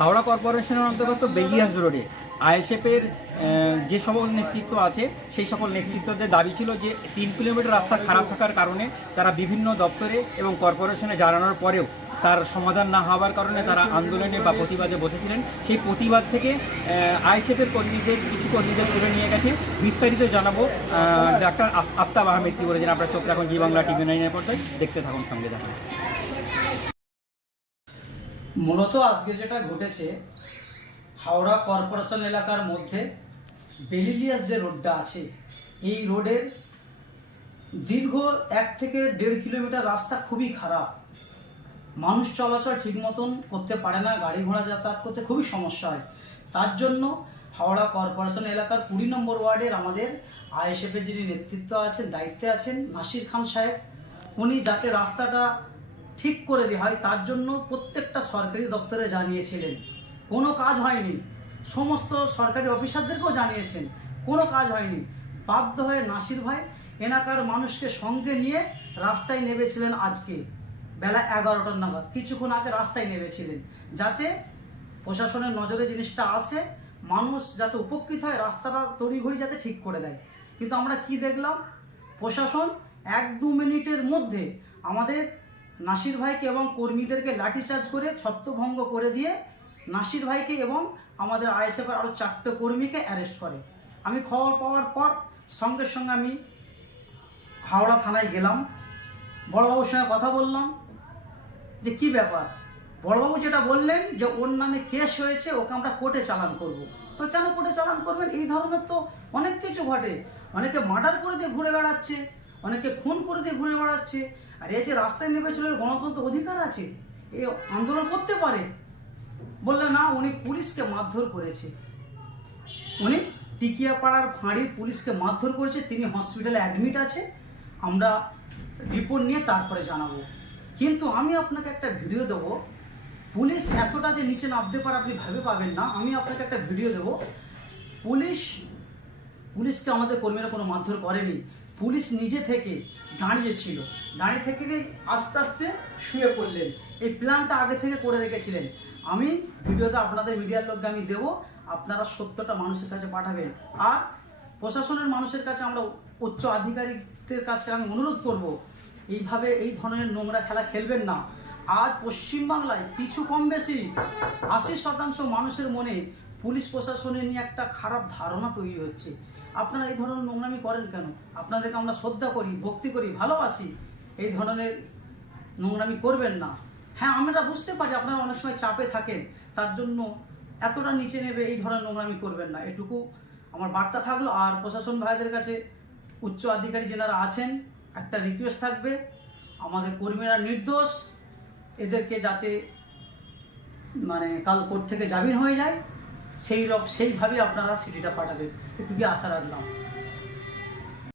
হাওড়া কর্পোরেশনের অন্তর্গত বেলিয়াস রোডে আইএসএফের যে সকল নেতৃত্ব আছে, সেই সকল নেতৃত্বদের দাবি ছিল যে তিন কিলোমিটার রাস্তা খারাপ থাকার কারণে তারা বিভিন্ন দপ্তরে এবং কর্পোরেশনে জানানোর পরেও তার সমাধান না হওয়ার কারণে তারা আন্দোলনে বা প্রতিবাদে বসেছিলেন। সেই প্রতিবাদ থেকে আইএসএফের কর্মীদের, কিছু কর্মীদের তুলে নিয়ে গেছে। বিস্তারিত জানাব ডাক্তার আফতাব আহমেদ কি বলেছেন। আপনার চোখ রাখুন, জি বাংলা টিভি নাইনের পর্দায়। দেখতে থাকুন সঙ্গে থাকুন। মূলত আজকে যেটা ঘটেছে, হাওড়া কর্পোরেশন এলাকার মধ্যে বেলিলিয়াস যে রোডটা আছে, এই রোডের দীর্ঘ এক থেকে দেড় কিলোমিটার রাস্তা খুবই খারাপ। মানুষ চলাচল ঠিক মতন করতে পারে না, গাড়ি ঘোড়া যাতায়াত করতে খুবই সমস্যা হয়। তার জন্য হাওড়া কর্পোরেশন এলাকার কুড়ি নম্বর ওয়ার্ডের আমাদের আইএসএফের যিনি নেতৃত্ব আছেন, দায়িত্বে আছেন, নাসির খান সাহেব, উনি যাতে রাস্তাটা ঠিক করে দেওয়া হয়, তার জন্য প্রত্যেকটা সরকারি দপ্তরে জানিয়েছিলেন। কোনো কাজ হয়নি। সমস্ত সরকারি অফিসারদেরকেও জানিয়েছেন, কোনো কাজ হয়নি। বাধ্য হয়ে নাসির ভাই এলাকার মানুষকে সঙ্গে নিয়ে রাস্তায় নেমেছিলেন আজকে, বেলা এগারোটার নাগাদ। কিছুক্ষণ আগে রাস্তায় নেমেছিলেন, যাতে প্রশাসনের নজরে জিনিসটা আসে, মানুষ যাতে উপকৃত হয়, রাস্তাটা তড়িঘড়ি যাতে ঠিক করে দেয়। কিন্তু আমরা কি দেখলাম? প্রশাসন এক দু মিনিটের মধ্যে আমাদের নাসির ভাইকে এবং কর্মীদেরকে লাঠিচার্জ করে ছত্রভঙ্গ করে দিয়ে নাসির ভাইকে এবং আমাদের আইএসএফের আরও চারটে কর্মীকে অ্যারেস্ট করে। আমি খবর পাওয়ার পর সঙ্গে সঙ্গে আমি হাওড়া থানায় গেলাম। বড়বাবুর সঙ্গে কথা বললাম যে, কি ব্যাপার? বড়বাবু যেটা বললেন যে, ওর নামে কেস হয়েছে, ওকে আমরা কোর্টে চালান করব। তো কেন কোর্টে চালান করবেন? এই ধরনের তো অনেক কিছু ঘটে। অনেকে মার্ডার করে দিয়ে ঘুরে বেড়াচ্ছে, অনেকে খুন করে দিয়ে ঘুরে বেড়াচ্ছে। আর এই যে রাস্তায় নেমেছিল গণতন্ত্র অধিকার আছে, এ আন্দোলন করতে পারে। বললে, না, উনি পুলিশকে মারধর করেছে। উনি টিকিয়াপাড়ার ফাঁড়ির পুলিশকে মারধর করেছে, তিনি হসপিটালে অ্যাডমিট আছে, আমরা রিপোর্ট নিয়ে তারপরে জানাব। কিন্তু আমি আপনাকে একটা ভিডিও দেবো। পুলিশ এতটা যে নিচে নামতে পারে, আপনি ভাবে পাবেন না। আমি আপনাকে একটা ভিডিও দেবো। পুলিশ, পুলিশকে আমাদের কর্মীরা কোনো মারধর করেনি। পুলিশ নিজে থেকে দাঁড়িয়েছিল দাঁড়িয়ে থেকে আস্তে আস্তে শুয়ে পড়লেন। এই প্ল্যানটা আগে থেকে করে রেখেছিলেন। আমি ভিডিওতে আপনাদের মিডিয়ার লোককে আমি দেবো। আপনারা সত্যটা মানুষের কাছে পাঠাবেন। আর প্রশাসনের মানুষের কাছে আমরা উচ্চ আধিকারিকদের কাছে আমি অনুরোধ করব, এইভাবে এই ধরনের নোংরা খেলা খেলবেন না। আজ পশ্চিমবাংলায় কিছু কম বেশি আশি শতাংশ মানুষের মনে পুলিশ প্রশাসনের নিয়ে একটা খারাপ ধারণা তৈরি হচ্ছে। আপনারা এই ধরনের নোংরামি করেন কেন? আপনাদেরকে আমরা শ্রদ্ধা করি, ভক্তি করি, ভালোবাসি। এই ধরনের নোংরামি করবেন না। হ্যাঁ আমরা বুঝতে পারি আপনারা অনেক সময় চাপে থাকেন। তার জন্য এতটা নিচে নেবে এই ধরনের নোংরামি করবেন না। এটুকু আমার বার্তা থাকল। আর প্রশাসন ভাইদের কাছে উচ্চ আধিকারী যেনারা আছেন, একটা রিকোয়েস্ট থাকবে। আমাদের কর্মীরা নির্দোষ। এদেরকে যাতে মানে কাল কোর্ট থেকে জামিন হয়ে যায়। সেই রক সেইভাবে আপনারা সিটিটা পাঠাবেন। একটু কি আশা রাখলাম।